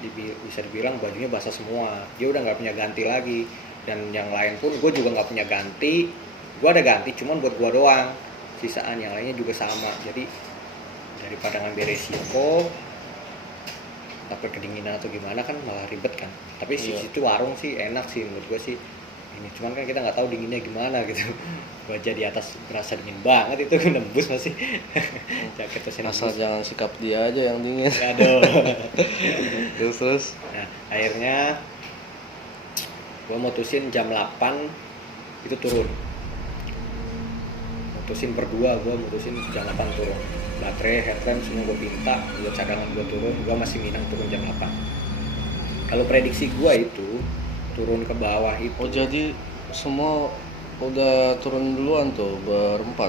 bisa dibilang bajunya basah semua, dia udah nggak punya ganti lagi. Dan yang lain pun gue juga nggak punya ganti, gue ada ganti cuman buat gue doang, sisaan yang lainnya juga sama. Jadi daripada ngambil resiko takut kedinginan atau gimana kan malah ribet kan. Tapi situ warung sih enak sih menurut gue sih ini, cuman kan kita nggak tahu dinginnya gimana gitu. Baja di atas berasa dingin banget itu, nembus masih jaket terus asal jangan sikap dia aja yang dingin. aduh. terus Nah akhirnya gue mutusin jam 8 itu turun, mutusin berdua, gue mutusin jam 8 turun, baterai, headlamp semua gue minta, gue cadangan gue turun, gue masih Minang turun jam 8. Kalau prediksi gue itu turun ke bawah itu. oh jadi semua udah turun duluan tuh berempat?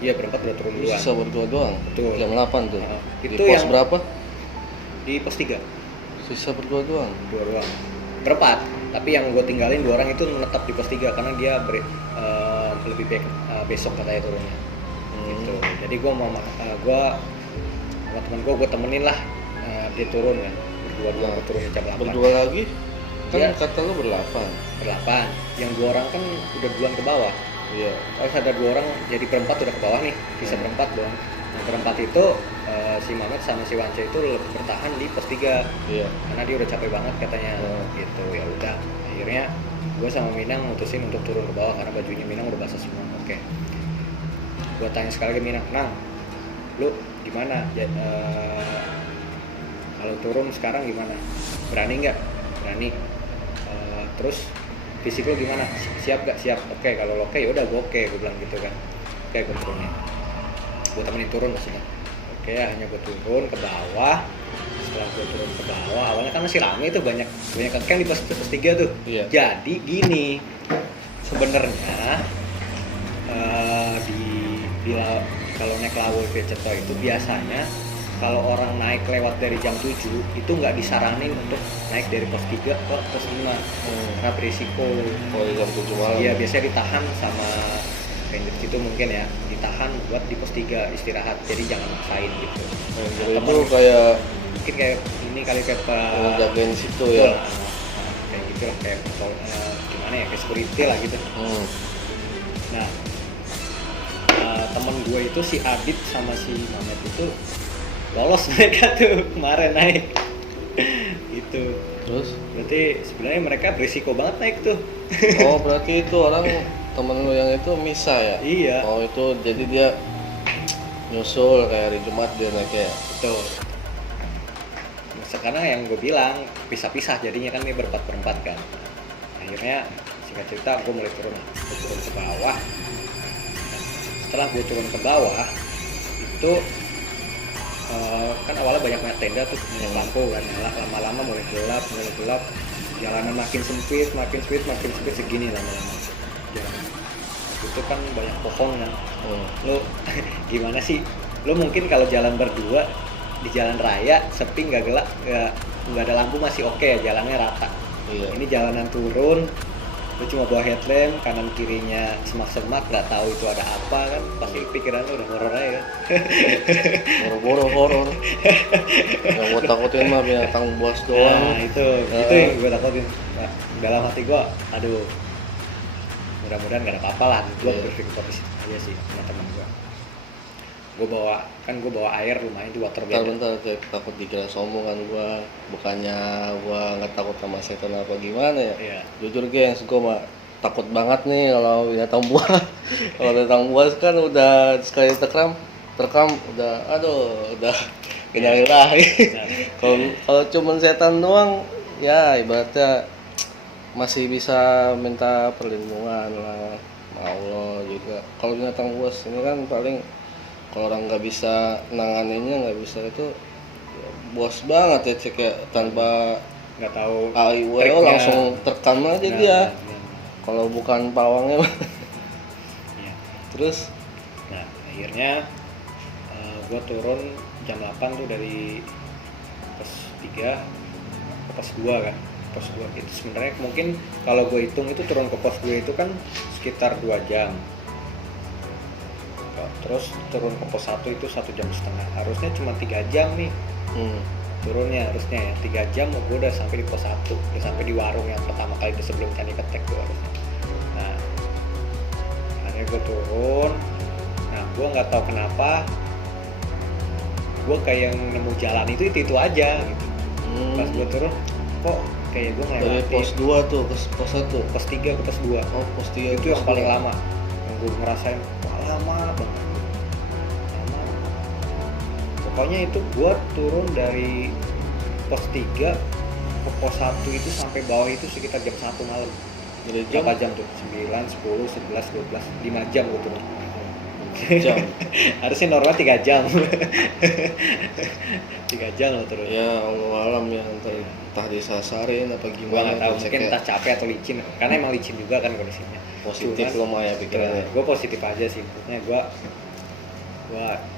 Iya berempat udah turun duluan. Sisa berdua doang? Betul. Jam 8 tuh? Itu di pos yang berapa? Di pos 3. Sisa berdua doang? Dua doang. Berempat, tapi yang gue tinggalin 2 orang itu menetap di pos 3 karena dia lebih baik besok katanya turunnya. Gitu. Jadi gue mau gue sama temen gue temenin lah, dia turun kan, berdua gue turun jam 8. Berdua lagi? Kan Ya, kata lu berlapan. Yang 2 orang kan udah duluan ke bawah. Iya. Terus ada 2 orang, jadi berempat udah ke bawah nih, bisa berempat dong. Nah berempat itu si Mamet sama si Wance itu bertahan di pos 3. Iya. Karena dia udah capek banget katanya. Gitu. Ya udah, akhirnya gue sama Minang mutusin untuk turun ke bawah karena bajunya Minang udah basah semua. Oke. Gue tanya sekali lagi Minang, "Nang, lu gimana? Kalau turun sekarang gimana? Berani nggak?" Berani. Terus fisik lu gimana? Siap gak? Siap. Oke, kalau oke ya udah gue oke, gue bilang gitu kan. Oke, gue turunin. Gue temenin turun maksudnya. Oke, akhirnya gue turun ke bawah. Setelah gue turun ke bawah, awalnya kan masih rame tuh, banyak kan di pos 3 tuh. Iya. Jadi gini, sebenarnya kalau naik Lawul Peceto itu biasanya kalau orang naik lewat dari jam 7 itu nggak disaranin untuk naik dari pos 3 ke pos 5 karena berisiko. Oh, jam 7 malam? Iya, biasanya ditahan sama bandit gitu mungkin ya, ditahan buat di pos 3 istirahat, jadi jangan maksain gitu. Jadi itu kayak mungkin kayak ini kali kayak jagain situ ya? Kayak gitu lah, kayak gimana ya, kayak security lah gitu. Nah temen gue itu si Adit sama si Mamet itu lolos mereka tuh kemarin naik gitu. Terus? Berarti sebenarnya mereka berisiko banget naik tuh. Oh berarti itu orang temen lu yang itu misa ya? Iya. Oh itu jadi dia nyusul kayak hari Jumat dia naik ya? Betul. Sekarang yang gue bilang pisah-pisah jadinya kan, ini berempat kan. Akhirnya singkat cerita gue mulai turun ke bawah. Setelah gue turun ke bawah itu kan awalnya banyak tenda tuh, banyak lampu kan, lama-lama mulai gelap, jalanan makin sempit segini lama-lama jalanan. Itu kan banyak pohon kan. Lo gimana sih, lo mungkin kalau jalan berdua di jalan raya sepi nggak gelap, nggak ada lampu masih oke, jalannya rata. Iya. Ini jalanan turun, lu cuma bawa headlamp, kanan kirinya semak-semak, nggak tahu itu ada apa kan, pasti pikiran lu udah horor aja kan. Boro-boro horor. Yang gue takutin mah binatang buas doang. Nah itu yang gue takutin. Nah, dalam hati gue, aduh, mudah-mudahan nggak ada apa-apa lah. Gue berpikir positif aja sih sama teman gue. Gue bawa air lumayan di water bed. Bentar, takut dikira sombong kan gue. Bukannya gue nggak takut sama setan apa gimana ya? Iya. Jujur gengs, gue mah takut banget nih kalau binatang buas. Kalau binatang buas kan udah sekali terkam udah innalillahi. Kalau cuman setan doang ya ibaratnya masih bisa minta perlindungan lah sama Allah juga. Kalau binatang buas ini kan paling kalau orang nggak bisa nanganinnya, nggak bisa itu ya, bos banget ya cek ya, tanpa nggak tahu AIWO langsung terkam aja dia. Kalau bukan pawangnya ya. Terus nah akhirnya gue turun jam 8 tuh dari pos 3 ke pos 2 kan. Pos 2 itu sebenarnya mungkin kalau gue hitung itu turun ke pos 2 itu kan sekitar 2 jam. Terus turun ke pos 1 itu 1,5 jam, harusnya cuma 3 jam nih. turunnya harusnya ya 3 jam gue udah sampai di pos 1, udah sampai di warung yang pertama kali itu sebelum Candi Ketek tuh harusnya. Nah akhirnya gue turun, nah gue nggak tahu kenapa gue kayak nemu jalan itu aja gitu. Pas gue turun kok kayak gue Dari ngelewatin pos 2 tuh ke pos 1. pos 3 ke pos 2. Oh, pos 3 Itu yang paling lama yang gue ngerasain, wah lama banget, lama. Pokoknya itu gue turun dari pos 3 ke pos 1 itu sampai bawah itu sekitar jam 1 malam. Jadi jam Berapa jam tuh? 9, 10, 11, 12, 5 jam gue turun. jam. Harusnya normal 3 jam. 3 jam lo turun. Ya Allah alam ya, entah disasarin apa Gua gimana. nggak tahu, Cek mungkin ya. entah capek atau licin, karena emang licin juga kan kondisinya. Positif lo mah ya pikirannya. Gue positif aja sih, maksudnya gue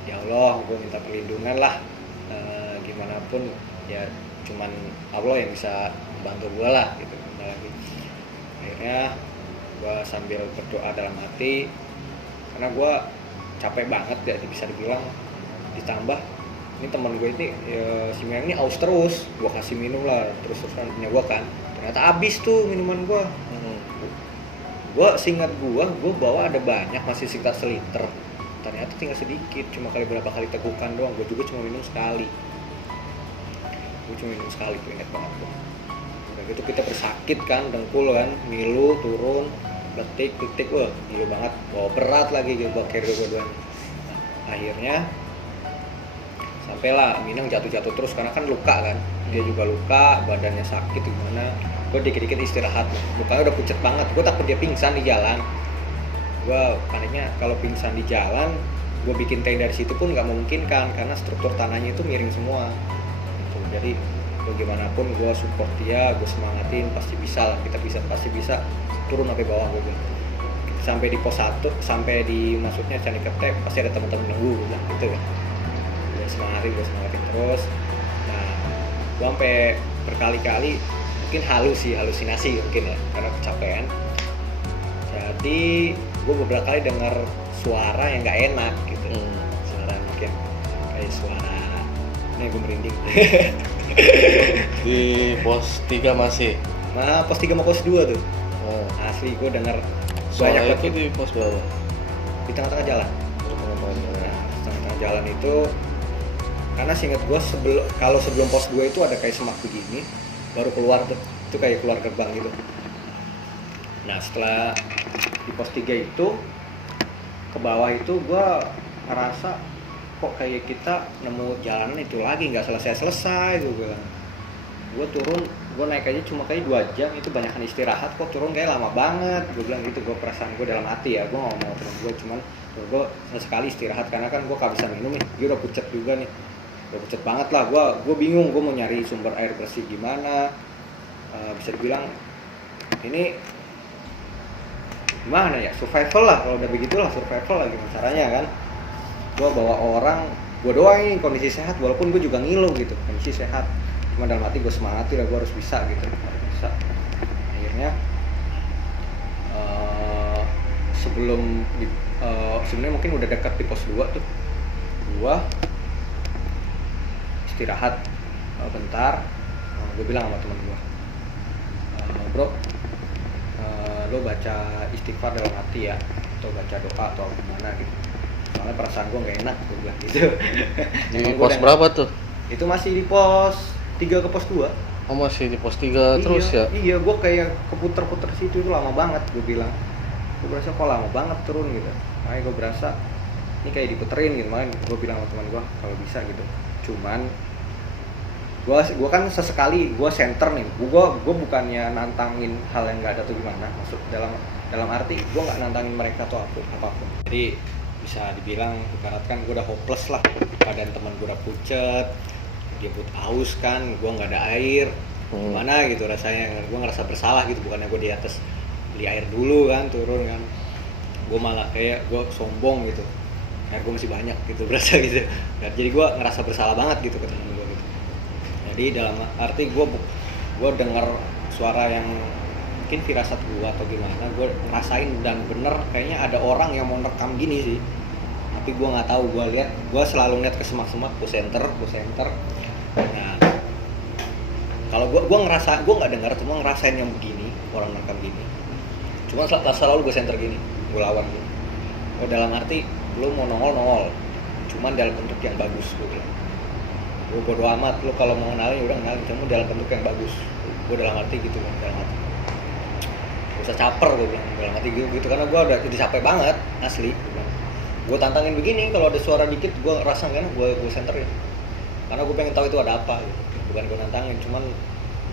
ya Allah, gue minta perlindungan lah. Gimana pun ya cuman Allah yang bisa bantu gue lah gitu. Lagi akhirnya gue sambil berdoa dalam hati, karena gue capek banget ya bisa dibilang, ditambah ini teman gue ini ya, si Meng ini aus terus, gue kasih minum lah terus-terusan punya gue kan, ternyata habis tuh minuman gue. Gue seingat gue bawa ada banyak, masih sekitar seliter, ternyata tinggal sedikit, cuma kali berapa kali tegukan doang. Gue juga cuma minum sekali, tuh ingat banget gue. Udah gitu kita bersakit kan, dengkul kan, ngilu turun, detik, wah ngilu banget, wah berat lagi gue carry dua-duanya. Nah, akhirnya sampailah Minang jatuh terus karena kan luka kan, dia juga luka, badannya sakit gimana. Gue dikit-dikit istirahat, mukanya udah pucet banget, gue takut dia pingsan di jalan. Gue paniknya kalau pingsan di jalan, gue bikin tenda di situ pun nggak memungkinkan karena struktur tanahnya itu miring semua gitu. Jadi bagaimanapun gue support dia, gue semangatin, pasti bisa lah, pasti bisa turun sampai bawah. Gue sampai di pos 1, sampai di maksudnya Candi Ketek pasti ada teman-teman nunggu, gue bilang gitu kan. Gue semangatin terus. Nah gue sampai berkali-kali, mungkin halusinasi mungkin ya karena kecapean, jadi gue beberapa kali dengar suara yang nggak enak gitu. Suara mungkin kayak suara, ini gue merinding. Di pos 3 masih. Nah pos 3 sama pos 2 tuh asli gue dengar Soalnya banyak itu di pos berapa? di tengah-tengah jalan. Nah, tengah-tengah jalan itu karena seingat gue sebelum pos 2 itu ada kayak semak begini, baru keluar tuh, itu kayak keluar gerbang gitu. Nah setelah di pos 3 itu ke bawah itu gue ngerasa kok kayak kita nemu jalanan itu lagi nggak selesai gue bilang. Gue turun, gue naik aja cuma kayak 2 jam, itu banyakan istirahat, kok turun kayak lama banget, gue bilang gitu. Gue perasaan gue dalam hati ya, gue nggak mau turun, gue cuman gue sekali istirahat karena kan gue gak bisa minum nih, dia udah pucet juga nih, udah pucet banget lah. Gue bingung, gue mau nyari sumber air bersih gimana. Bisa dibilang ini gimana ya, survival lah, kalau udah begitulah survival lah gimana caranya kan. Gue bawa orang, gue doang ini kondisi sehat, walaupun gue juga ngilu gitu, kondisi sehat, cuma dalam hati gue semangati lah, gue harus bisa gitu, harus bisa. Akhirnya sebenarnya mungkin udah dekat di pos 2 tuh, gue istirahat bentar. Gue bilang sama teman gue, bro, lo baca istighfar dalam hati ya, atau baca doa atau gimana gitu, soalnya perasaan gue nggak enak, gue bilang gitu. Di pos berapa tuh? Itu masih di pos 3 ke pos 2. Oh masih di pos 3 terus ya? Iya, gue kayak keputer-puter situ, itu lama banget. Gue bilang, gue berasa kok lama banget turun gitu. Makanya gue berasa ini kayak diputerin gitu. Makanya gue bilang sama teman gue kalau bisa gitu. Cuman gue kan sesekali gue center nih. Gue bukannya nantangin hal yang nggak ada tuh gimana. Maksud dalam arti gue nggak nantangin mereka tuh apapun. Jadi bisa dibilang ibaratkan gue udah hopeless lah. Badan teman gue udah pucet, dia haus kan, gue nggak ada air, gimana gitu rasanya. Gue ngerasa bersalah gitu, bukannya gue di atas beli air dulu kan, turun kan, gue malah kayak gue sombong gitu, air gue masih banyak gitu, berasa gitu. Dan jadi gue ngerasa bersalah banget gitu ke temen gue gitu. Jadi dalam arti gue dengar suara yang mungkin firasat gue atau gimana, gue ngerasain dan bener kayaknya ada orang yang mau rekam gini sih, tapi gue nggak tahu. Gue selalu lihat ke semak-semak, gue center. Nah Kalau gue nggak dengar, cuma ngerasain yang begini, orang nangkap gini. Cuma selalu gue center gini, gue lawan gitu. Oh, dalam arti lu mau nongol, cuman dalam bentuk yang bagus, gue bilang. Gue bodo amat, lu kalau mau kenalin udah kenalin, cuma dalam bentuk yang bagus. Gue dalam arti gitu kan, dalam arti. Gak usah caper, gue bilang, dalam arti gitu, karena gue udah jadi capek banget, asli. Gue tantangin begini, kalau ada suara dikit, gue rasa kan, gue centerin. Karena gue pengen tahu itu ada apa, gitu. Bukan gue nantangin, cuman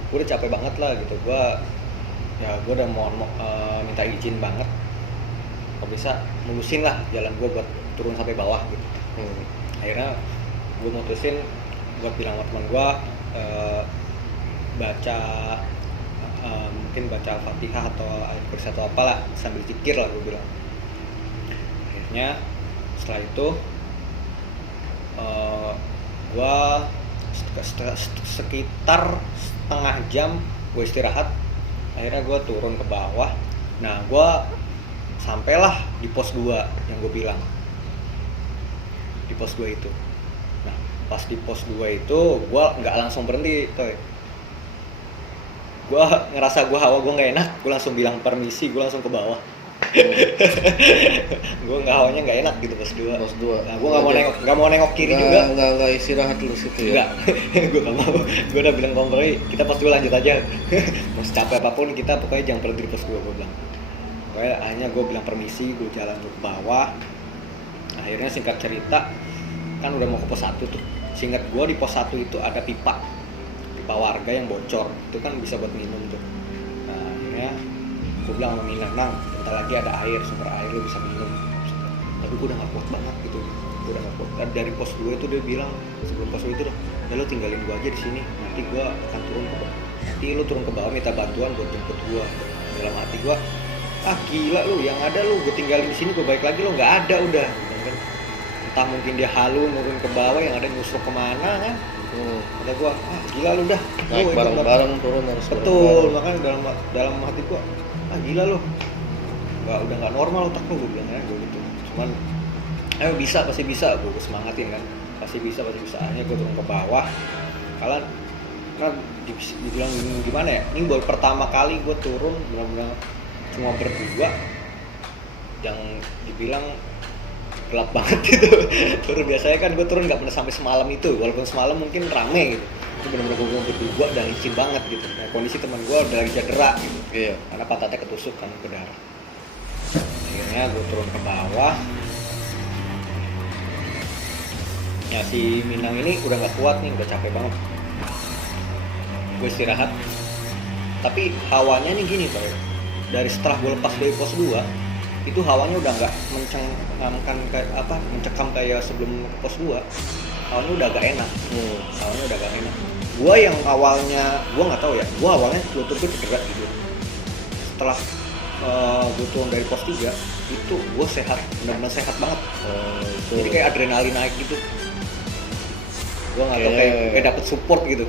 gue udah capek banget lah gitu. Gue udah mau minta izin banget, kalau bisa lulusin lah jalan gue buat turun sampai bawah gitu. Akhirnya gue mutusin, gue bilang sama teman gue, baca mungkin baca Al-Fatihah atau ayat kursi atau apalah sambil zikir lah, gue bilang. Akhirnya setelah itu gue sekitar setengah jam gue istirahat. Akhirnya gue turun ke bawah. Nah, gue sampailah di pos 2 yang gue bilang, di pos 2 itu. Nah, pas di pos 2 itu gue nggak langsung berhenti, coy. Gue ngerasa hawa gue nggak enak, gue langsung bilang permisi, gue langsung ke bawah. Gue hawanya nggak enak gitu pos 2. Nah, gue nggak mau nengok kiri juga. Nggak istirahat dulu situ ya. Enggak. Gue nggak mau. Gue udah bilang kompori, kita pos 2 lanjut aja. Mau capek apapun kita pokoknya jangan berhenti di pos 2, gue bilang. Pokoknya akhirnya gue bilang permisi, gue jalan ke bawah. Akhirnya singkat cerita, kan udah mau ke pos 1 tuh. Seingat gue di pos 1 itu ada pipa warga yang bocor, itu kan bisa buat minum tuh. Nah, akhirnya gue bilang sama Minang, Nang, bentar lagi ada air, sumber air lu bisa minum. Tapi gue udah gak kuat banget gitu, gue udah gak kuat. Dan dari pos 2 itu dia bilang, sebelum pos 2 itu ya lu tinggalin gue aja di sini, nanti gue akan turun ke bawah. Nanti lu turun ke bawah minta bantuan buat jemput gue. Dalam hati gue, gila lu, yang ada lu gue tinggalin di sini, gue balik lagi lu nggak ada udah. Kan? Entah mungkin dia halu nurun ke bawah, yang ada nyusul kemana kan? Kata gue, gila lu dah, naik bareng-bareng turun harus betul, makanya dalam hati gue, gila lu, udah nggak normal otak lu, gue bilang ya, gue gitu. Cuman, bisa, pasti bisa, gue semangatin kan, pasti bisa. Akhirnya gue turun ke bawah, kalian kan dibilang gimana ya? Ini baru pertama kali gue turun, benar-benar cuma berdua, yang dibilang gelap banget gitu. Turun biasanya kan gue turun nggak pernah sampai semalam itu, walaupun semalam mungkin rame gitu. Itu benar-benar gue berdua dan licin banget gitu. Nah, kondisi teman gue udah lagi cedera gitu, karena pantatnya ketusuk kan ke darah. Akhirnya gue turun ke bawah. Ya si Minang ini udah nggak kuat nih, udah capek banget. Gue istirahat. Tapi hawanya nih gini Pak. Dari setelah gue lepas dari pos 2, itu hawanya udah nggak mencekam kayak sebelum pos 2. Hawanya udah agak enak. Gua yang awalnya gua nggak tahu ya, gua awalnya lutut gue cedera gitu. Setelah gue turun dari pos 3 itu gua sehat, benar-benar sehat banget. Jadi kayak adrenalin naik gitu. Gua nggak tahu, kayak dapet support gitu.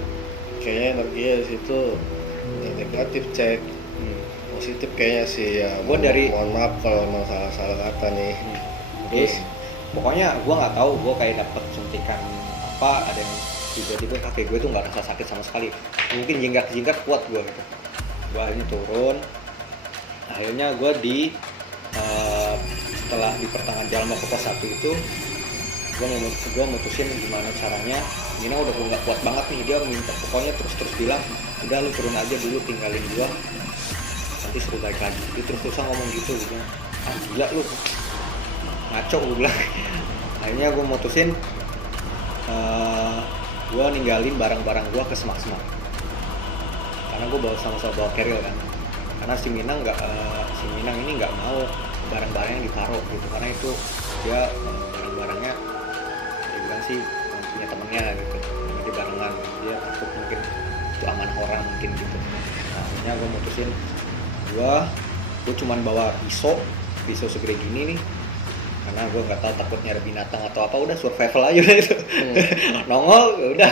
Kayaknya energi di situ negatif, cek positif kayaknya sih ya. Mohon maaf kalau mau salah kata nih. Terus pokoknya gue nggak tahu, gue kayak dapet suntikan apa, ada yang tiba-tiba kaki gue tuh nggak rasa sakit sama sekali, mungkin jingkrak kuat gue gitu. Gue akhirnya turun, akhirnya gue setelah di pertengahan jalan mau ke pos 1 itu gue mutusin gimana caranya. Nina udah nggak kuat banget nih, dia minta pokoknya terus bilang udah lu turun aja dulu, tinggalin gue, nanti suruh balik lagi. Dia terus-terusan ngomong gitu, gila lu, ngaco, gue bilang. Akhirnya gue mutusin gue ninggalin barang-barang gue ke semak-semak, karena gue sama-sama bawa keril kan. Karena si Minang ini nggak mau barang-barangnya ditaruh gitu, karena itu dia barang-barangnya dia bilang sih punya temennya gitu, jadi barengan dia takut mungkin itu aman orang mungkin gitu. Nah, akhirnya gue mutusin gue cuman bawa pisau segede gini nih, karena gue nggak tahu takutnya ada binatang atau apa, udah survival aja udah itu. Nongol udah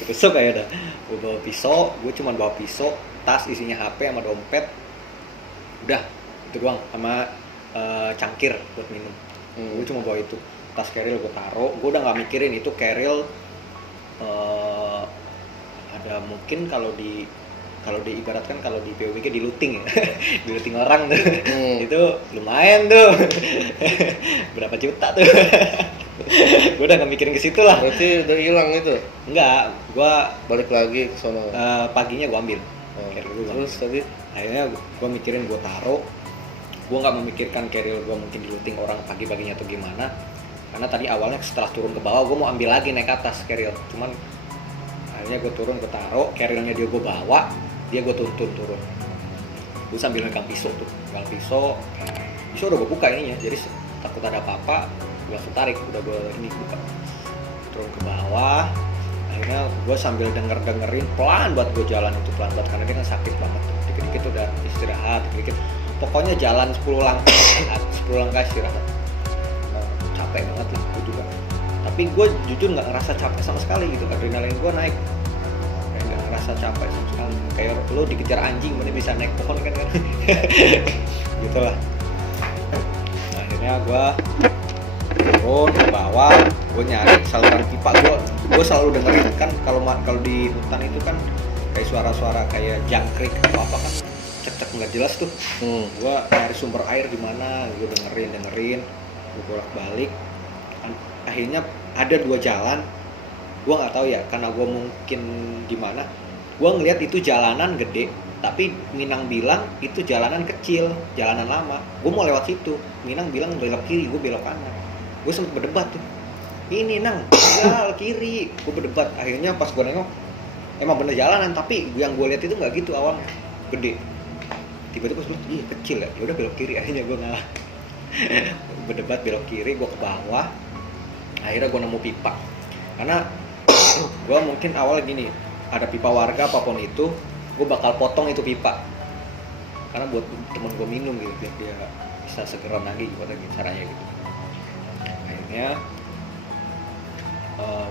ketusuk kayak udah. Gue bawa pisau, gue cuma bawa pisau, tas isinya HP sama dompet, udah itu doang, sama cangkir buat minum. Gue cuma bawa itu. Tas keril gue taruh, gue udah nggak mikirin itu keril ada mungkin kalau diibaratkan kalau di PUBG di looting ya di looting orang tuh itu lumayan tuh berapa juta tuh gue udah gak mikirin ke situ lah. Berarti udah hilang itu? Enggak, gue Balik lagi ke sono. paginya gue ambil. Terus tadi akhirnya gue mikirin gue taruh, gue nggak memikirkan carrier gue mungkin di looting orang pagi-paginya atau gimana, karena tadi awalnya setelah turun ke bawah gue mau ambil lagi naik ke atas carrier, cuman akhirnya gue turun, gue taruh carriernya, dia gue bawa, dia gue tuntun turun, gue sambil megang pisau udah gue buka ininya, jadi takut ada apa-apa gue langsung tarik, udah gue ini buka, turun ke bawah. Akhirnya gue sambil dengerin pelan buat gue jalan itu pelan banget karena dia kan sakit banget, dikit-dikit udah istirahat, dikit-dikit pokoknya jalan 10 langkah istirahat. Capek banget lah gue juga, tapi gue jujur nggak ngerasa capek sama sekali gitu, adrenalin gue naik, kayak nggak ngerasa capek sama sekali, kayak lo dikejar anjing mana bisa naik pohon kan gitulah. Nah, akhirnya gue turun ke bawah, gue nyari saluran pipa, gue selalu dengerin kan kalau di hutan itu kan kayak suara-suara kayak jangkrik apa kan cek nggak jelas tuh. Gue nyari sumber air di mana, gue dengerin, gue bolak-balik. Akhirnya ada 2 jalan, gue nggak tahu ya karena gue mungkin di mana, gue ngeliat itu jalanan gede, tapi Minang bilang itu jalanan kecil, jalanan lama. Gue mau lewat situ, Minang bilang belok kiri, gue belok kanan. Gue sempet berdebat tuh, ini Nang, tinggal kiri. Gue berdebat, akhirnya pas gue nengok emang bener jalanan, tapi yang gue lihat itu nggak gitu awalnya, gede. Tiba-tiba gue bilang, iya kecil ya udah belok kiri. Akhirnya gue ngalah. Berdebat belok kiri, gue ke bawah. Akhirnya gue nemu pipa, karena gue mungkin awal gini, ada pipa warga apapun itu, gue bakal potong itu pipa karena buat temen gue minum gitu, biar dia bisa segera nagih gitu caranya gitu. Akhirnya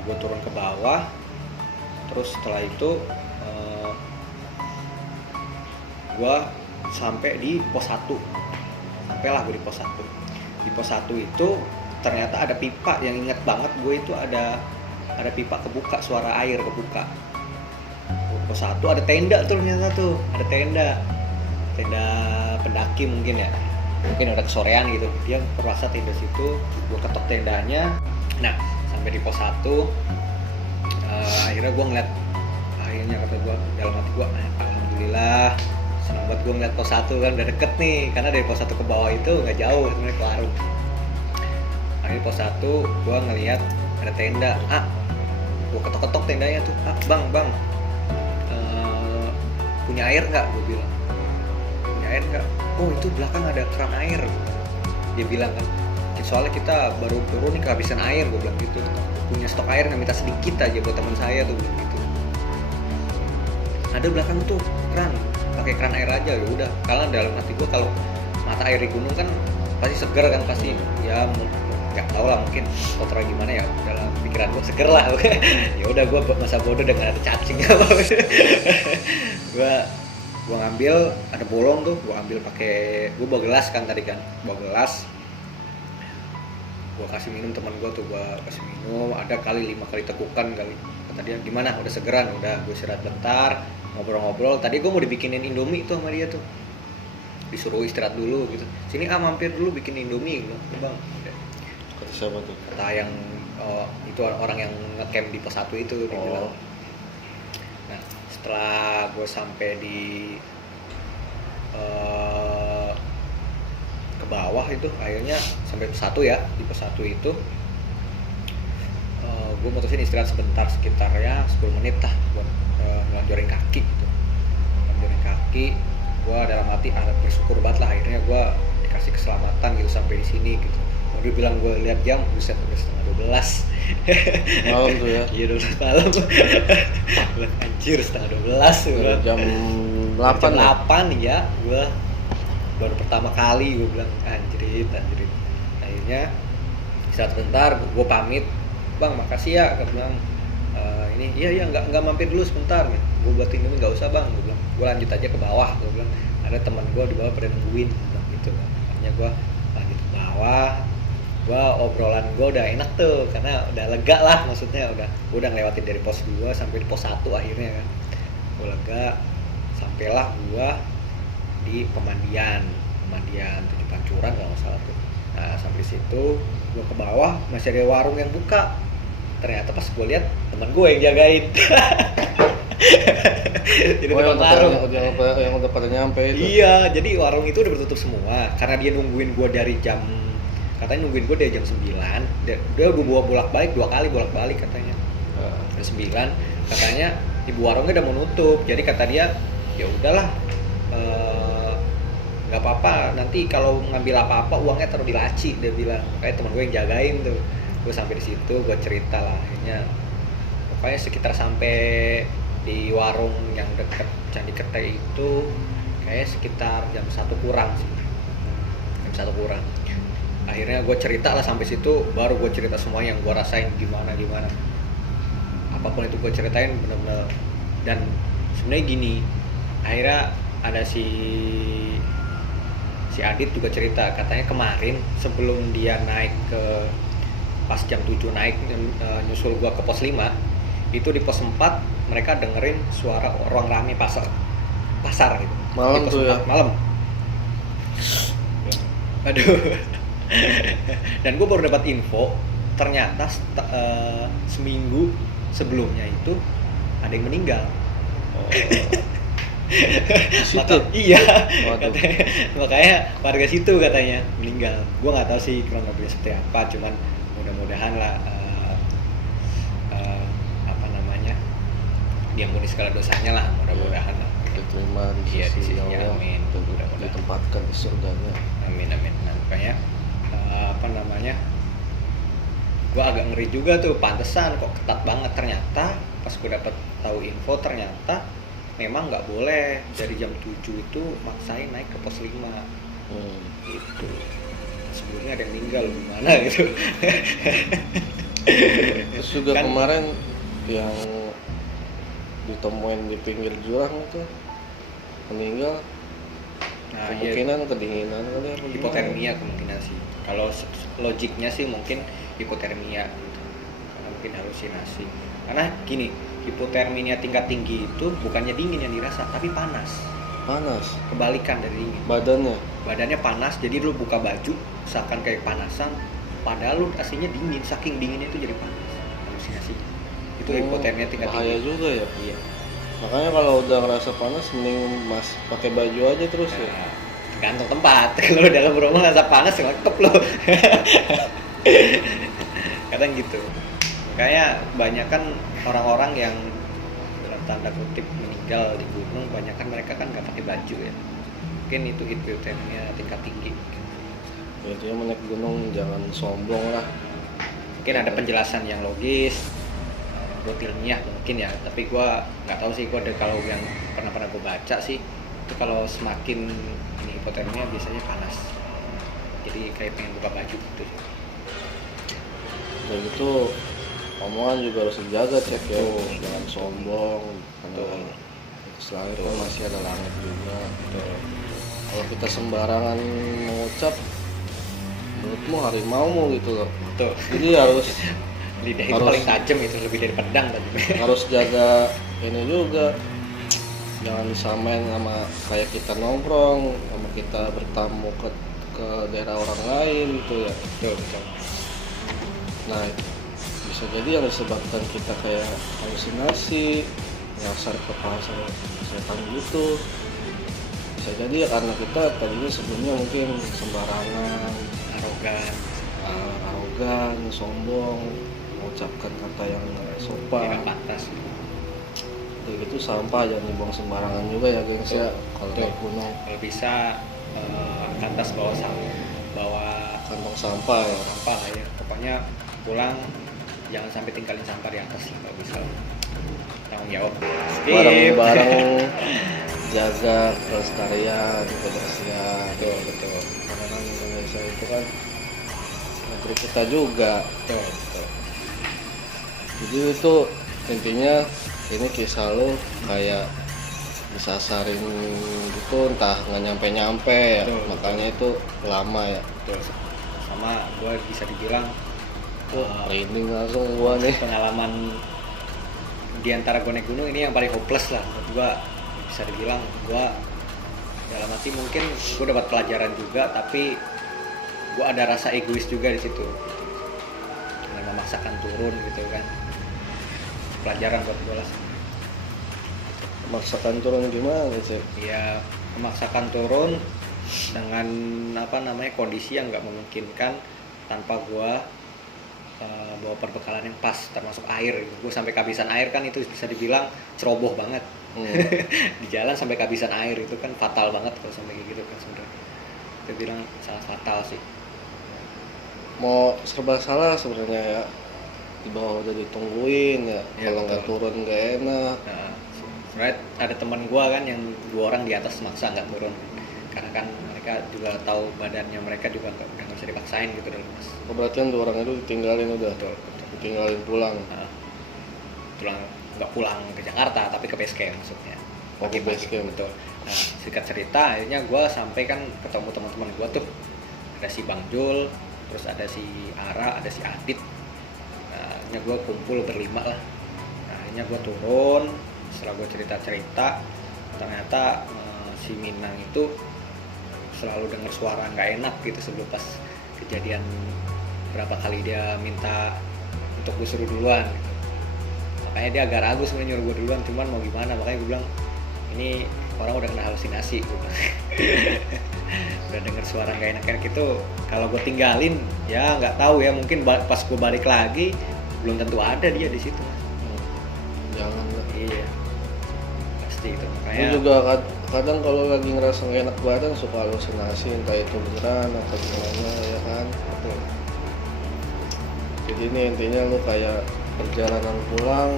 gue turun ke bawah, terus setelah itu gue sampai di pos 1, sampailah gue di pos 1. Di pos 1 itu ternyata ada pipa, yang inget banget gue itu ada pipa kebuka, suara air kebuka. Pos 1 ada tenda tuh, ternyata tuh ada tenda pendaki mungkin ya, mungkin udah kesorean gitu, dia perwasa tenda situ, gue ketok tendanya. Nah sampai di pos 1, akhirnya gue ngeliat, akhirnya kata gue dalam hati gue, alhamdulillah senang banget gue ngeliat pos 1 kan udah deket nih, karena dari pos 1 ke bawah itu nggak jauh sebenarnya ke warung. Akhirnya pos 1 gue ngeliat ada tenda, gue ketok-ketok tendanya tuh, bang punya air nggak? Gue bilang punya air nggak? Oh itu belakang ada keran air, dia bilang kan, soalnya kita baru turun nih kehabisan air. Gue bilang gitu, punya stok air nggak, minta sedikit aja buat teman saya tuh, bilang gitu. Ada belakang tuh keran, pakai keran air aja. Ya udah, karena dalam hati gue kalau mata air di gunung kan pasti seger kan, pasti ya nggak tahu lah mungkin kotor gimana ya, dalam pikiran gue seger lah. Ya udah, gue masa bodoh dengan ada cacing apa. gue ngambil, ada bolong tuh, gue ambil pakai, gue bawa gelas kan tadi kan, bawa gelas, gue kasih minum teman gue tuh, gue kasih minum, ada kali 5 kali tekukan kali. Kata dia gimana, udah segeran? Udah. Gue istirahat bentar, ngobrol-ngobrol. Tadi gue mau dibikinin Indomie tuh sama dia tuh, disuruh istirahat dulu gitu, sini mampir dulu bikin Indomie gitu. Bang, kata siapa tuh? Kata yang itu orang yang ngecamp di pos 1 itu, dia bilang. Nah setelah gue sampai di ke bawah itu, akhirnya sampai pos 1 ya, di pos 1 itu gue mutusin istirahat sebentar, sekitarnya 10 menit lah buat ngelanjurin kaki gitu. Ngelanjurin kaki, gue dalam hati bersyukur banget lah, akhirnya gue dikasih keselamatan gitu sampai di sini gitu. Dia bilang, gue lihat jam, buset udah setengah 12 malam tuh ya. Iya 12 malam. Bilang anjir setengah 12 jam 8 ya, gue baru pertama kali gue bilang anjrit. Akhirnya istirahat bentar, gue pamit, bang makasih ya, gue bilang ini iya nggak mampir dulu sebentar gitu. Gue buatin ini nggak usah bang, gue bilang gue lanjut aja ke bawah. Gue bilang ada teman gue di bawah pada nungguin gitu kan. Akhirnya gue lanjut ke bawah, gue obrolan gue udah enak tuh karena udah lega lah, maksudnya udah ngelewatin dari pos 2 sampai di pos 1 akhirnya kan. gue lega. Sampailah gue di pemandian Tujuh Pancuran kalau nggak salah tuh. Nah sampai situ gue ke bawah masih ada warung yang buka. Ternyata pas gue lihat teman gue yang jagain. Jadi tukang warung. Yang udah pada nyampe itu. Iya, jadi warung itu udah bertutup semua karena dia nungguin gue dari jam, katanya nungguin gue dari jam 9. Dia gue bolak-balik 2 kali bolak-balik katanya. Jam 9 katanya ibu warungnya udah mau nutup. Jadi kata dia, ya udahlah, nggak apa-apa, nanti kalau ngambil apa-apa uangnya taruh di laci, dia bilang. Kayak teman gue yang jagain tuh. Gue sampai di situ, gue cerita lah, akhirnya pokoknya sekitar sampai di warung yang dekat Candi Kete itu kayak sekitar jam 1 kurang sih, jam 1 kurang. Akhirnya gue cerita lah sampai situ, baru gue cerita semua yang gue rasain gimana, apapun itu gue ceritain bener-bener. Dan sebenarnya gini, akhirnya ada si Adit juga cerita, katanya kemarin sebelum dia naik ke, pas jam 7 naik nyusul gua ke pos 5, itu di pos 4 mereka dengerin suara orang rame pasar gitu. Malam tuh 4, ya? Malam. Aduh. Dan gue baru dapat info, ternyata seminggu sebelumnya itu ada yang meninggal. Iya. Makanya warga situ katanya meninggal. Gue nggak tahu sih kronologisnya seperti apa, cuman mudah-mudahan lah diampuni segala dosanya lah, mudah-mudahan lah. Diterima di sisi Allah, amin. Ditempatkan di surganya. Amin. Nah, makanya gue agak ngeri juga tuh, pantesan kok ketat banget. Ternyata pas gue dapet tahu info, ternyata memang nggak boleh dari jam 7 itu maksain naik ke pos 5. Gitu. Sebelumnya ada yang meninggal gimana gitu. Terus juga kan, kemarin yang ditemuin di pinggir jurang itu meninggal, kemungkinan kedinginan kali ya, hipotermia kemungkinan sih. Kalau logiknya sih mungkin hipotermia gitu. Karena mungkin halusinasi. Karena gini, hipotermia tingkat tinggi itu bukannya dingin yang dirasa, tapi panas. Kebalikan dari dingin. Badannya panas, jadi lu buka baju seakan kayak panasan, padahal lu aslinya dingin, saking dinginnya itu jadi panas. Halusinasinya. Itu hipotermia tingkat tinggi. Bahaya juga ya. Iya. Makanya kalau udah ngerasa panas mending mas pakai baju aja terus ya. Tergantung tempat. Kalau dalam rumah ngerasa panas ngelekep lo. Kadang gitu. Makanya banyak kan orang-orang yang dalam tanda kutip meninggal di gunung, banyak kan mereka kan nggak pakai baju ya. Mungkin itu hipotermia tingkat tinggi. Ya dia naik gunung jangan sombong lah. Mungkin ada penjelasan yang logis, ilmiah mungkin ya, tapi gue nggak tahu sih. Gue kalau yang pernah gue baca sih, itu kalau semakin ini hipotermia biasanya panas, jadi kayak pengen buka baju gitu. Dan itu omongan juga harus dijaga, cek ya, jangan sombong. Karena selain itu masih ada langit juga. Kalau kita sembarangan mengucap, menurutmu harimaumu gitu loh. Tuh. Jadi harus lidah itu paling tajam, itu lebih dari pedang tadi. Harus jaga ini juga, jangan disamain sama kayak kita nongkrong, sama kita bertamu ke daerah orang lain gitu ya. Betul. Nah bisa jadi yang disebabkan kita kayak halusinasi, nyasar ke pasar setan gitu, bisa jadi ya karena kita tadinya sebelumnya mungkin sembarangan, arogan, sombong, mengucapkan kata yang sopan, pantas. Kayak gitu sampah jangan dibuang sembarangan juga ya gengs ya. Kalau naik gunung kalau bisa ke atas bawa kantong sampah ya. Sampah lah ya. Pokoknya pulang jangan sampai tinggalin sampah di atas lah kalau bisa. Tanggung jawab. Bareng-bareng jaga kelestarian, kebersihan. Betul. Karena kan Indonesia itu kan negeri kita juga. Betul. Jadi itu intinya ini kisah lo kayak disasarin gitu, entah nggak nyampe ya. Betul. Makanya itu lama ya. Betul. Sama gue bisa dibilang merinding langsung gua nih. Pengalaman di antara gue naik gunung ini yang paling hopeless lah menurut gue, bisa dibilang gue dalam arti mungkin gue dapat pelajaran juga, tapi gue ada rasa egois juga di situ dengan memaksakan turun gitu kan, pelajaran buat gue lah. Memaksakan turun gimana sih? Ya memaksakan turun dengan kondisi yang nggak memungkinkan, tanpa gua bawa perbekalan yang pas, termasuk air gitu. Gua sampai kehabisan air kan, itu bisa dibilang ceroboh banget. Di jalan sampai kehabisan air itu kan fatal banget kalau sampai kayak gitu kan sebenarnya. Kita bilang sangat fatal sih. Mau serba salah sebenarnya ya, di bawah udah ditungguin ya, kalau nggak turun nggak enak. Nah, sebenarnya ada teman gua kan yang 2 orang di atas maksa nggak turun, karena kan mereka juga tahu badannya mereka juga udah nggak bisa dipaksain gitu dulu mas. Berarti kan 2 orang itu ditinggalin udah, Betul. ditinggalin pulang. Nggak pulang ke Jakarta tapi ke base camp maksudnya. Ke base camp. Betul. Nah singkat cerita akhirnya gue sampai kan ketemu teman-teman gue tuh, ada si Bang Jul, terus ada si Ara, ada si Adit. Nah akhirnya gue kumpul berlima lah. Nah akhirnya gue turun, setelah gue cerita-cerita ternyata si Minang itu selalu dengar suara nggak enak gitu sebelum pas kejadian, berapa kali dia minta untuk gue suruh duluan gitu. Makanya dia agak ragu sebenarnya nyuruh gue duluan, cuman mau gimana, makanya gue bilang ini orang udah kena halusinasi gitu. Udah dengar suara nggak enak itu, kalau gue tinggalin ya nggak tahu ya, mungkin pas gue balik lagi belum tentu ada dia di situ. Jangan lah. Iya pasti itu, makanya Aku juga kadang kalau lagi ngerasa nggak enak badan suka halusinasi, entah itu beneran atau gimana ya kan. betul. Jadi ini intinya lu kayak perjalanan pulang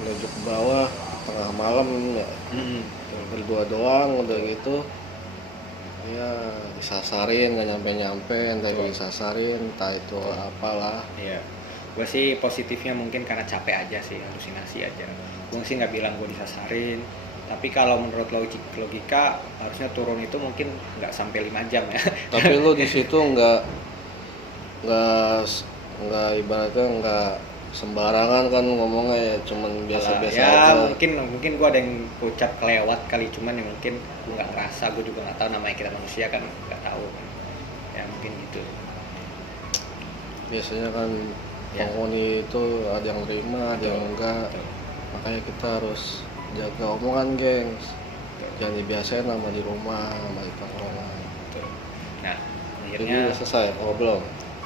menuju ke bawah tengah malam ya, berdua doang udah gitu ya, disasarin nggak nyampe entah itu disasarin entah itu apalah. Iya, gue sih positifnya mungkin karena capek aja sih, halusinasi aja. Gue sih nggak bilang gue disasarin, tapi kalau menurut logika harusnya turun itu mungkin nggak sampai 5 jam ya. Tapi lu di situ nggak ibaratnya nggak sembarangan kan ngomongnya ya, cuman biasa-biasa ya, aja. mungkin gue ada yang ucap kelewat kali, cuman ya mungkin gue nggak ngerasa, gue juga nggak tahu, namanya kita manusia kan nggak tahu kan. Ya mungkin gitu. Biasanya kan Ya. penghuni itu ada yang terima, ada yang enggak. Betul. Makanya kita harus jaga omongan, gengs. Jangan dibiasain sama di rumah, sama di tongkrongan. Betul. Nah Jadi akhirnya udah selesai, oh belum?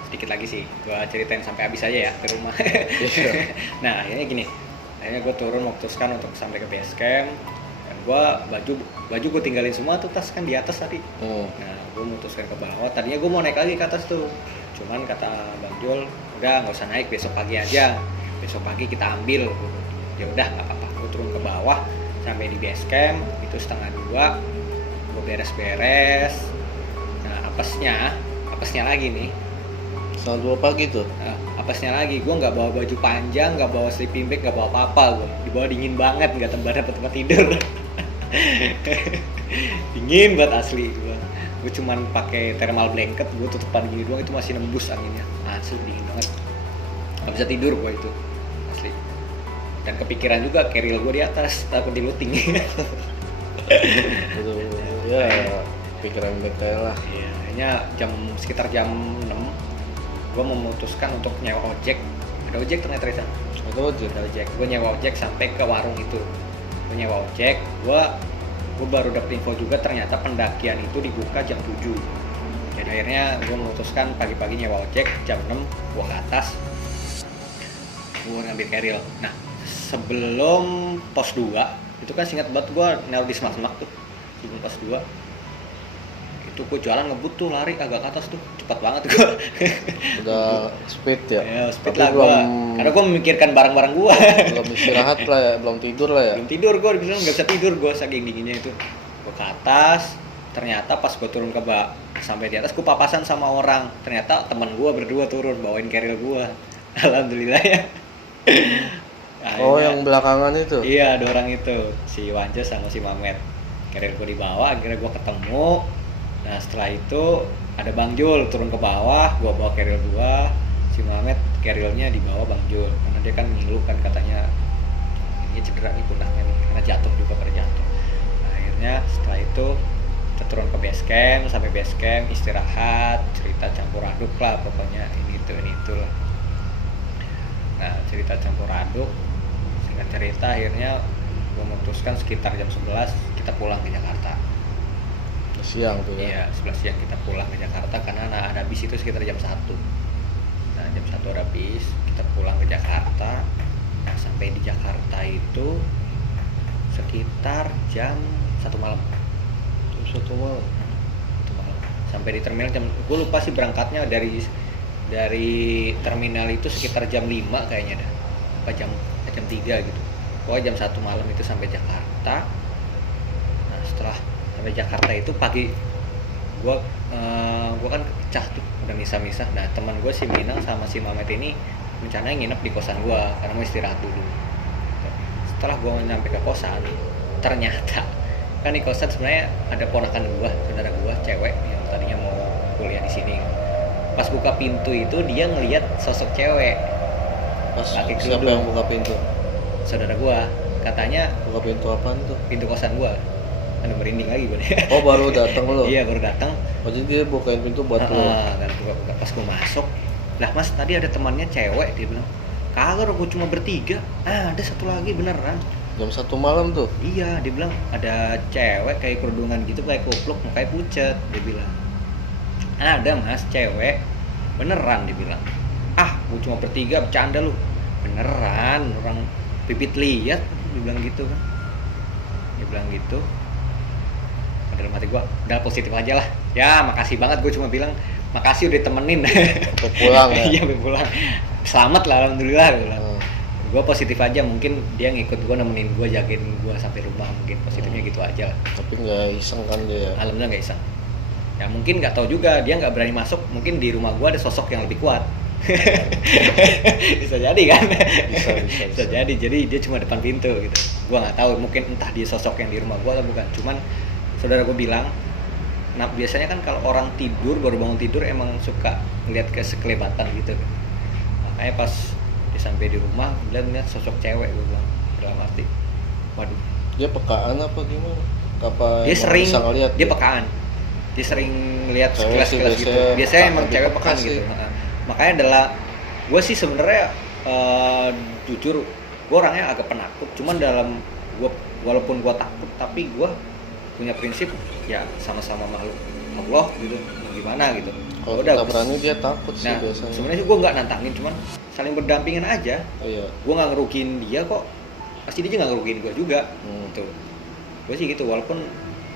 sedikit lagi sih gue ceritain sampai habis aja ya ke rumah. Iya. Nah akhirnya gini, akhirnya gue turun memutuskan untuk sampai ke base camp, dan gue baju gue tinggalin semua tuh, tas kan di atas tadi. Nah gue memutuskan ke bawah, tadinya gue mau naik lagi ke atas tuh, cuman kata Bang Jul udah nggak usah naik, besok pagi aja, besok pagi kita ambil. Ya udah nggak apa-apa, gue turun ke bawah sampai di base camp itu 1:30, gue beres-beres. Nah apesnya lagi nih, Setengah 2 pagi tuh. apesnya lagi, gue nggak bawa baju panjang, nggak bawa sleeping bag, nggak bawa apa-apa. Gue di bawah dingin banget, nggak tempat tidur. Dingin banget asli. Gue cuman pakai thermal blanket, gue tutupan gini doang, itu masih nembus anginnya, asli dingin banget, nggak bisa tidur gue itu asli. Dan kepikiran juga carrier gue di atas, takut diluting. Itu ya pikiran bete lah. Iya, hanya sekitar jam 6 gue memutuskan untuk nyewa ojek. Ada ojek ternyata di sana. Ada ojek. Gue nyewa ojek sampai ke warung itu. Gue nyewa ojek. Gue baru dapet info juga ternyata pendakian itu dibuka jam 7. Jadi akhirnya gue memutuskan pagi-pagi nyewa ojek, jam 6 gue ke atas. Gue ngambil carrier. Nah sebelum pos 2 itu kan singkat banget gue naruh di semak-semak tuh. Sebelum pos 2 itu gue jalan ngebut tuh, lari agak ke atas tuh, cepat banget gue. Udah speed ya. Ya speed Tapi lah gue, karena gue memikirkan barang-barang gue. belum istirahat lah ya, belum tidur lah ya. Belum tidur gue, bilang nggak bisa tidur gue saking dinginnya itu. Gue ke atas, ternyata pas gue turun sampai di atas gue papasan sama orang. Ternyata teman gue berdua turun bawain carrier gue. Alhamdulillah ya. Oh yang belakangan itu? Iya, ada orang itu, si Wanja sama si Mamet. Carrier gue dibawa, akhirnya gue ketemu. Nah setelah itu ada Bang Jul turun ke bawah, gue bawa carrier gue, si Mamet carriernya dibawa Bang Jul, karena dia kan ngilu kan katanya cedera nih pundaknya nih karena jatuh juga pada jatuh. Nah, akhirnya setelah itu kita turun ke base camp, sampai base camp istirahat, cerita campur aduk lah pokoknya ini itu lah. Nah, cerita campur aduk, singkat cerita akhirnya gue memutuskan sekitar jam 11 kita pulang ke Jakarta. Siang tuh ya. Iya, 11 siang kita pulang ke Jakarta karena ada bis itu sekitar jam 1. Nah, jam 1 ada bis, kita pulang ke Jakarta. Nah, sampai di Jakarta itu sekitar jam 1 malam. Jam 1 malam. 1 malam. Sampai di terminal gue lupa sih berangkatnya dari terminal itu sekitar jam 5 kayaknya dah. Apa jam 3 gitu. Pokoknya jam 1 malam itu sampai Jakarta. Nah, setelah sampai Jakarta itu pagi gua kan pecah tuh, udah misah-misah. Nah, teman gue si Minang sama si Mamet ini rencananya nginep di kosan gua karena mau istirahat dulu. Setelah gua nyampe ke kosan, ternyata kan di kosan sebenarnya ada ponakan gua, saudara gua cewek yang tadinya mau kuliah di sini. Pas buka pintu itu dia ngelihat sosok cewek. Pas pakai siapa kerudung. yang buka pintu? Saudara gua katanya Buka pintu apaan tuh? pintu kosan gua. Kan merinding lagi gua nih. Oh, baru datang lo? Iya, baru datang. Oh, jadi dia bukain pintu buat lo? Kan buka pas gue masuk, lah mas tadi ada temannya cewek, dia bilang kagak, gue cuma bertiga. Ada satu lagi beneran. Jam 1 malam tuh? Iya, dia bilang ada cewek kayak kerudungan gitu, kayak kupluk, mukanya pucet. Dia bilang ada mas cewek beneran, dia bilang gue cuma bertiga, bercanda lu. Beneran, orang pipit lihat, dia bilang gitu kan. Dia bilang gitu. Dalam hati gue udah positif aja lah ya, makasih banget, gue cuma bilang makasih udah temenin. Sampai pulang ya? Iya, sampai pulang selamat lah, alhamdulillah. Gue positif aja, mungkin dia ngikut gue, nemenin gue, jagain gue sampai rumah, mungkin positifnya gitu aja lah. Tapi nggak iseng kan dia? Alhamdulillah nggak iseng ya, mungkin nggak tahu juga, dia nggak berani masuk, mungkin di rumah gue ada sosok yang lebih kuat. Bisa jadi kan? Bisa jadi dia cuma depan pintu gitu. Gue nggak tahu, mungkin entah dia sosok yang di rumah gue atau bukan. Cuman saudara gue bilang, nah biasanya kan kalau orang tidur, baru bangun tidur emang suka ngeliat ke sekelebatan gitu. Makanya pas dia sampai di rumah, dia ngeliat sosok cewek, gue bilang dalam arti, waduh. Dia pekaan apa gimana? Apa Dia sering, bisa ngeliat dia pekaan. Dia sering lihat cewek sekilas-sekilas sih gitu. Biasanya emang cewek pekaan peka sih. gitu. Makanya adalah, gue sih sebenarnya jujur, gue orangnya agak penakut. Cuman dalam gue, walaupun gue takut, tapi gue punya prinsip ya sama-sama makhluk Allah gitu, gimana gitu. Kalau udah kita berani dia takut sih nah, biasanya. sebenarnya gue nggak nantangin, cuman saling berdampingan aja. Oh, iya. Gue nggak ngerugiin dia kok, pasti dia nggak ngerugiin gue juga. Gitu. Gue sih gitu, walaupun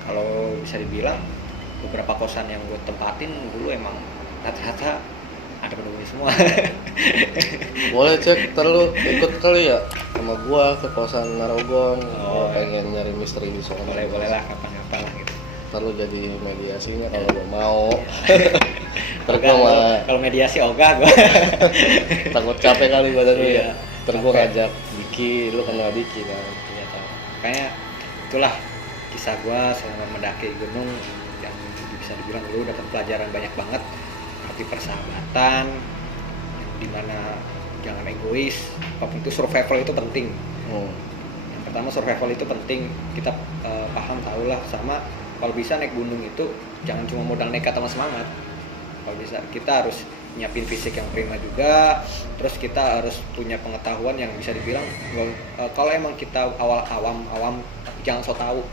kalau bisa dibilang beberapa kosan yang gue tempatin dulu emang rata-rata ada penghuni semua. Boleh cek, ntar lu ikut kali ya sama gua ke kosan Narogong. Oh, pengen nyari misteri di sana. boleh lah, kapan-kapan lah gitu. Ntar lu jadi mediasinya kalau lu mau. Ntar Ogah, gua mah kalau mediasi ogah gue. takut capek kali badan lu Iya. ya. Ntar gua ngajak Diki, lu kenal Diki kan. Iya, tahu. Kayaknya itulah kisah gue selama mendaki gunung yang bisa dibilang gue dapat pelajaran banyak banget, arti persahabatan, dimana jangan egois, apapun itu survival itu penting. Yang pertama survival itu penting, kita paham tahulah, sama kalau bisa naik gunung itu jangan cuma modal nekat sama semangat. Kalau bisa kita harus nyiapin fisik yang prima juga, terus kita harus punya pengetahuan yang bisa dibilang kalau emang kita awam tapi jangan so tahu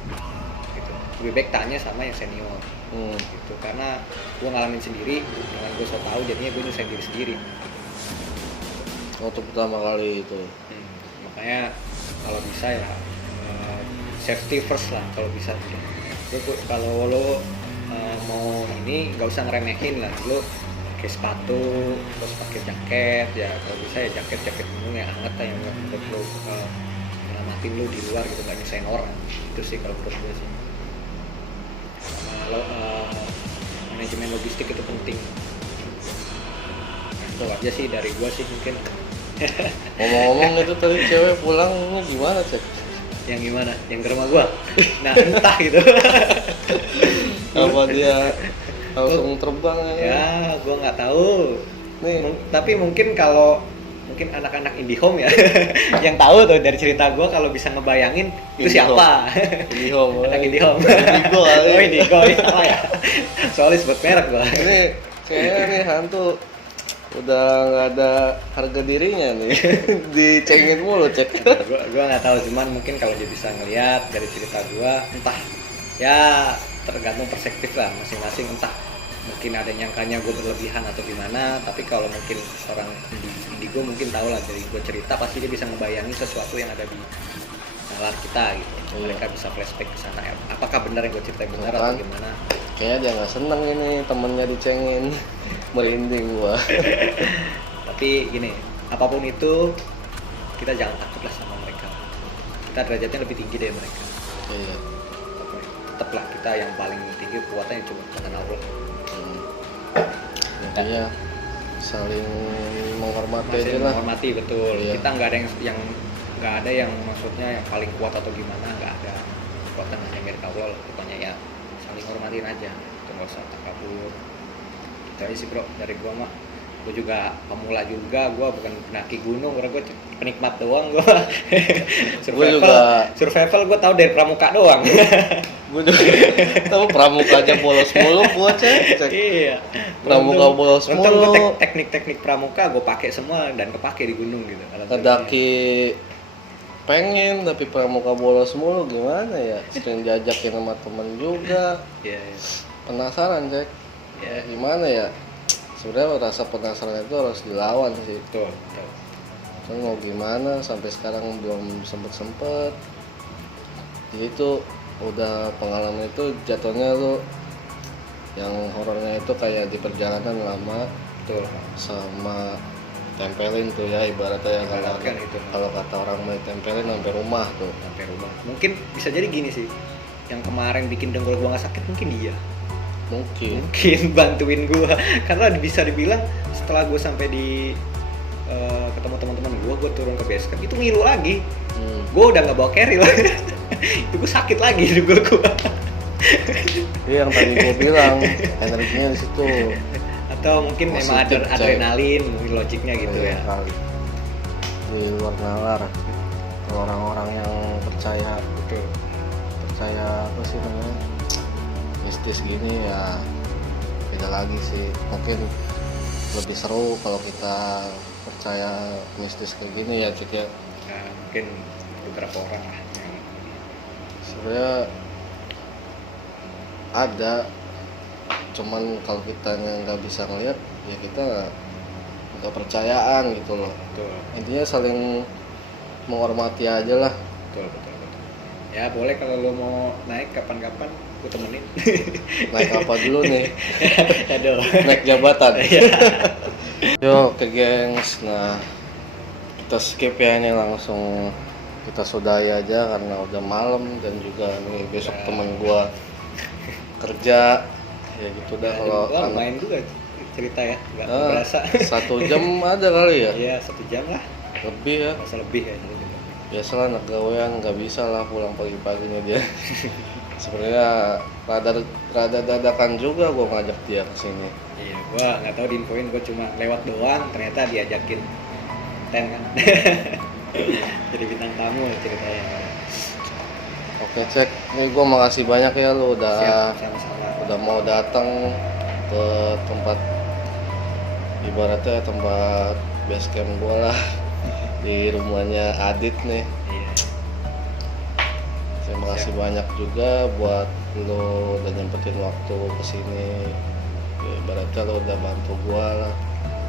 gitu. Lebih baik tanya sama yang senior gitu, karena gue ngalamin sendiri, dengan gue so tahu jadinya gue nyusahin diri sendiri. Untuk pertama kali itu. Makanya kalau bisa ya safety first lah kalau bisa. Kalau lo mau ini nggak usah ngeremehin lah, lo pakai sepatu terus pakai jaket ya, kalau bisa ya jaket gunung yang hangat lah, yang untuk lo nyelamatin lo di luar gitu, nggak nyusahin orang. Itu sih kalau menurut gue sih. Sama manajemen logistik itu penting. Itu aja sih dari gue sih mungkin. Ngomong-ngomong itu tadi cewek pulangnya gimana cek? Yang gimana? Yang ke rumah gua? Nah entah gitu. Apa dia langsung terbang Ya gua nggak tahu. Nih. Tapi mungkin kalau mungkin anak-anak IndiHome ya yang tahu tuh dari cerita gue kalau bisa ngebayangin itu siapa. IndiHome. Anak IndiHome. Indigo kali. Oh Indigo ya, salah ya. Soalnya sebut merek gue. Ini kayaknya nih hantu udah nggak ada harga dirinya nih. Dicengin mulu cek. Gue nggak tahu, cuman mungkin kalau dia bisa ngelihat dari cerita gue, entah ya tergantung perspektif lah masing-masing, entah mungkin ada nyangkanya gue berlebihan atau gimana, tapi kalau mungkin orang indigo mungkin tahu lah dari gue cerita pasti dia bisa ngebayangin sesuatu yang ada di nalar kita gitu. Mereka bisa flashback ke sana, apakah benar yang gue ceritain benar atau gimana. Kayaknya dia nggak seneng ini temennya dicengin. Merinding gua. Tapi gini, apapun itu kita jangan takut lah sama mereka, kita derajatnya lebih tinggi dari mereka. Iya. Tetaplah kita yang paling tinggi kekuatannya cuma Tuhan Allah. Intinya saling menghormati aja Masih lah. menghormati, betul. Iya. Kita nggak ada yang nggak ada yang maksudnya yang paling kuat atau gimana, nggak ada. Kekuatan hanya milik Allah lah. Pokoknya ya saling hormatin aja, itu nggak usah takabur. Itu aja sih bro dari gua mah. Gua juga pemula juga, gua bukan pendaki gunung, karena gua penikmat doang gua. Survival gua tahu dari pramuka doang. Gue juga tahu pramuka aja bolos mulu gua cek. Iya. Pramuka bolos Untung mulu. gua teknik-teknik pramuka gua pakai semua dan kepake di gunung gitu. Ngedaki pengen tapi pramuka bolos mulu gimana ya? Sering diajakin sama temen juga. Iya. Penasaran cek. Ya. Gimana ya? Sebenarnya rasa penasaran itu harus dilawan sih. Betul. Cuman mau gimana sampai sekarang belum sempet. Jadi itu udah pengalaman itu jatuhnya tuh yang horornya itu kayak di perjalanan lama Betul. sama tempelin tuh ya ibaratnya Ibaratkan itu. kalau kata orang mau tempelin sampai rumah tuh. Sampai rumah. Mungkin bisa jadi gini sih. Yang kemarin bikin dengkul gua nggak sakit mungkin dia. Mungkin Bantuin gua karena bisa dibilang setelah gua sampai di ketemu teman-teman gua turun ke base camp itu ngilu lagi. Gua udah nggak bawa carry lah. Itu gua sakit lagi di gua. Iya yang tadi gua bilang energinya di situ. Atau mungkin memang ada adrenalin, mungkin logiknya gitu ya. Kali. Di luar nalar. Kalau orang-orang yang percaya apa sih namanya mistis gini ya beda lagi sih. Mungkin lebih seru kalau kita percaya mistis kayak gini ya Cik ya. Nah, mungkin beberapa orang lah yang sebenarnya ada, cuman kalau kita nggak bisa ngeliat ya kita nggak percayaan gitu loh. betul Intinya saling menghormati aja lah. betul ya. Boleh kalau lo mau naik kapan-kapan gue temenin. Naik apa dulu nih? Aduh. Naik jabatan. Yo oke gengs, nah kita skip ya ini langsung kita sudahi aja karena udah malam dan juga nih besok temen gua kerja ya gitu dah. Kalau main juga cerita ya, nggak berasa. 1 jam ada kali ya? Iya 1 jam lah, Lebih ya. masa lebih ya. Biasalah anak gawean nggak bisa lah pulang pagi-paginya dia. Sebenarnya rada dadakan juga gua ngajak dia ke sini. Iya, gua nggak tahu diinfoin, gua cuma lewat doang, ternyata diajakin ten kan. Jadi bintang tamu ceritanya. Oke cek, nih gua makasih banyak ya lu udah Siap, sama-sama. udah mau datang ke tempat ibaratnya tempat base camp gua lah di rumahnya Adit nih. Iya. Terima kasih banyak juga buat lo udah nyempetin waktu kesini. Ya, ibaratnya lo udah bantu gua lah.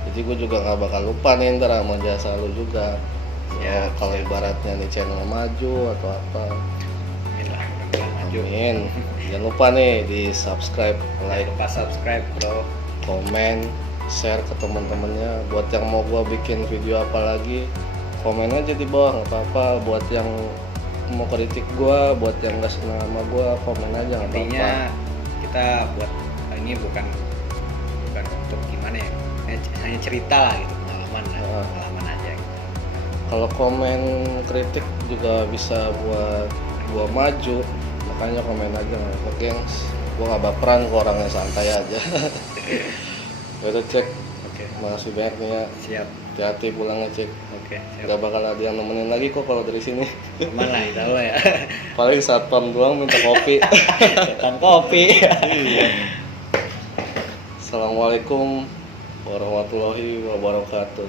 Jadi gua juga nggak bakal lupa nih ntar sama jasa lo juga. Ya, kalau ibaratnya nih channel maju atau apa. Amin lah, mudah-mudahan maju. Amin. Jangan lupa nih di subscribe, like, Jangan lupa subscribe bro. komen, share ke teman-temannya. Buat yang mau gua bikin video apa lagi, komen aja di bawah, nggak apa-apa. Buat yang mau kritik gua, buat yang nggak senang sama gua, komen aja nggak apa-apa. Intinya kita buat ini bukan untuk gimana ya, hanya cerita lah gitu, pengalaman aja gitu. Kalau komen kritik juga bisa buat gua maju, makanya komen aja nggak apa-apa gengs. Gua nggak baperan, gua orangnya santai aja. Udah cek. Oke. Makasih banyak nih ya. Siap. Hati-hati pulang ngecek. Oke, siap. Gak bakal ada yang nemenin lagi kok kalau dari sini. Aman lah, insya Allah ya. Paling satpam doang minta kopi. Setan kopi. Iya. Assalamualaikum warahmatullahi wabarakatuh.